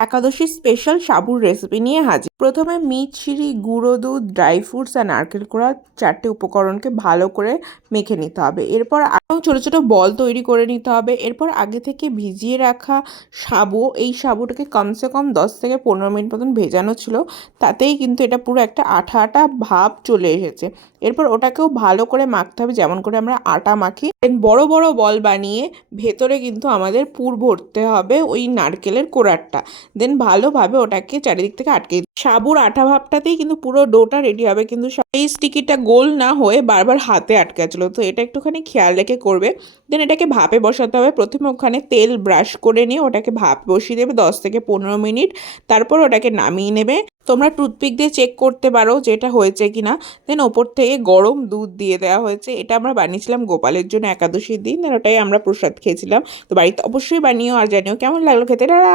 একাদশী special সাবুর recipe নিয়ে হাজির। প্রথমে মিছরি, গুঁড়ো দুধ, ড্রাই ফ্রুটস আর নারকেল কোড়া 4টে উপকরণকে ভালো করে মেখে নিতে হবে। এরপর ছোট ছোট বল তৈরি করে নিতে হবে। এরপর আগে থেকে ভিজিয়ে রাখা সাবু, এই সাবুটাকে কমসে কম 10 থেকে 15 মিনিট মতন ভেজানো ছিল, তাতেই কিন্তু এটা পুরো একটা আঠা আঠা ভাব চলে এসেছে। এরপর ওটাকেও ভালো করে মাখতে হবে, যেমন করে আমরা আটা মাখি। বড় বড় বল বানিয়ে ভেতরে কিন্তু আমাদের পুর ভরতে হবে ওই নারকেলের কোড়ারটা। দেন ভালোভাবে ওটাকে চারিদিক থেকে আটকে সাবুর আঠা ভাবটাতেই কিন্তু পুরো ডোটা রেডি হবে, কিন্তু এই স্টিকিটা গোল না হয়ে বারবার হাতে আটকে ছিল, তো এটা একটুখানি খেয়াল রেখে করবে। দেন এটাকে ভাপে বসাতে হবে। প্রথমে ওখানে তেল ব্রাশ করে নিয়ে ওটাকে ভাপ বসিয়ে দেবে 10 থেকে 15 মিনিট। তারপর ওটাকে নামিয়ে নেবে। তোমরা টুথপিক দিয়ে চেক করতে পারো যে এটা হয়েছে কিনা। দেন ওপর থেকে গরম দুধ দিয়ে দেওয়া হয়েছে। এটা আমরা বানিয়েছিলাম গোপালের জন্য একাদশীর দিন, ওটাই আমরা প্রসাদ খেয়েছিলাম। তো বাড়িতে অবশ্যই বানিও আর জানিও কেমন লাগলো খেতে। টাটা।